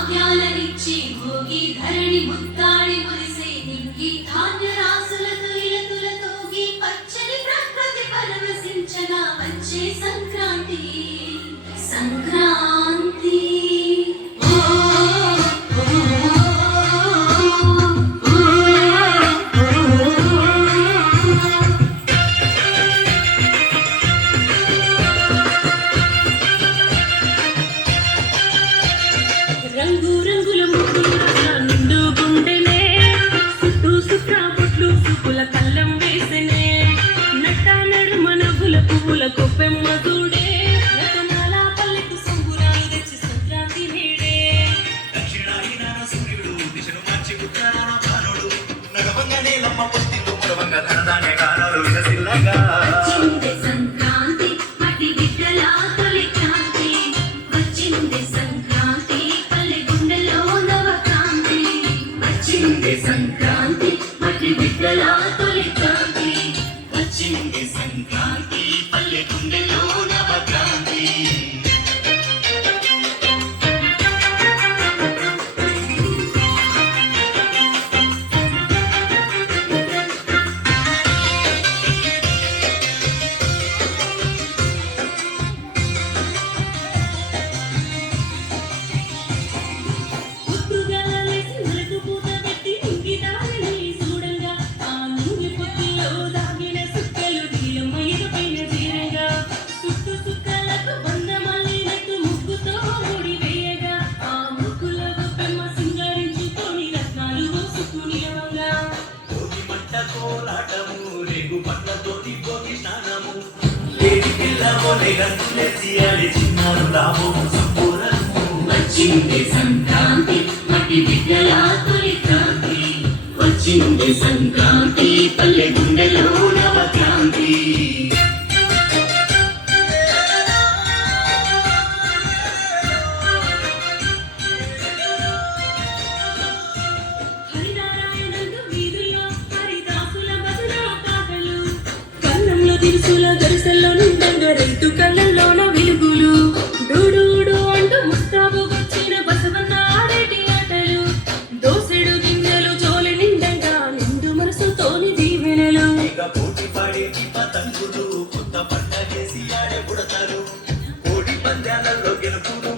భాగ్యాలనిచ్చి భోగి ధరణి ముత్తాడి మురిసే నింగి ధాన్య రాసులతో ఇలతులతో గీ పచ్చని ప్రకృతి పరవశించన వచ్చే సంక్రాంతి సంక్రాంతి రంగు రంగుల ముగ్గుల నిండు గుండెనే చుట్టూ సుట్రా బొట్లు పువ్వుల కళ్ళం వేసెనే నట్ట నడుమ నవ్వుల పువ్వుల కొప్పెమ్మ చూడే రతనాల పల్లెకు సంబురాలు తెచ్చి సంక్రాంతి నేడే దక్షిణాయన సూర్యుడు దిశను మార్చి ఉత్తరాన భానుడు నగవంగా నేలమ్మ పొత్తిలో మురవంగా ధనధాన్య గానాలు విలసిల్లగా వచ్చింది సంక్రాంతి మట్టి బిడ్డల తొలి క్రాంతి వచ్చింది సంక్రాంతి పల్లె గుండెలో నవక్రాంతి వచ్చింది సంక్రాంతి మట్టి బిడ్డల తొలి క్రాంతి వచ్చింది సంక్రాంతి పల్లె గుండెలో నవక్రాంతి పొద్దుగాల లేచి నలుగు పూత పెట్టి ఇంటి దారిని చూడంగా ఆ నుండి పొత్తిలో దాగిన సుక్కలు నీలమ్మ ఎరుపైన తీరంగా చుట్టూ సుక్కలకు బంధమల్లినట్టు ముగ్గుతో ముడి వేయగా ఆ ముగ్గులో గొప్పెమ్మ సింగారించుకొని రత్నాలు పోసుకుని నిలవంగా భోగి మంట కోలాటము రేగు పండ్లతోటి భోగి స్నానము లేడి పిల్లవోలే గంతులేసి ఆడి చిన్నారు రాము సంపూరము వచ్చింది సంక్రాంతి మట్టి బిడ్డల తొలి క్రాంతి వచ్చింది సంక్రాంతి పల్లె గుండెలో నవక్రాంతి హరినారాయణుడు వీధుల్లో హరిదాసుల భజన పాటలు కన్నంలో దిరుసుల గరిసెల్లో నిండంగా రైతు కళ్ళల్లోన వెలుగులు డూడూడు అంటూ ముస్తాబు వచ్చిన బసవన్న ఆడేటి ఆటలు దోసెడు గింజలు జోలి నిండంగా నిండు మనసుతోని దీవెనలు ఇక పోటీ పడేటి పతంగులు కొత్త పంట చేసి ఆడే పుడతారు కోడి పందాలలో గెలుపుడు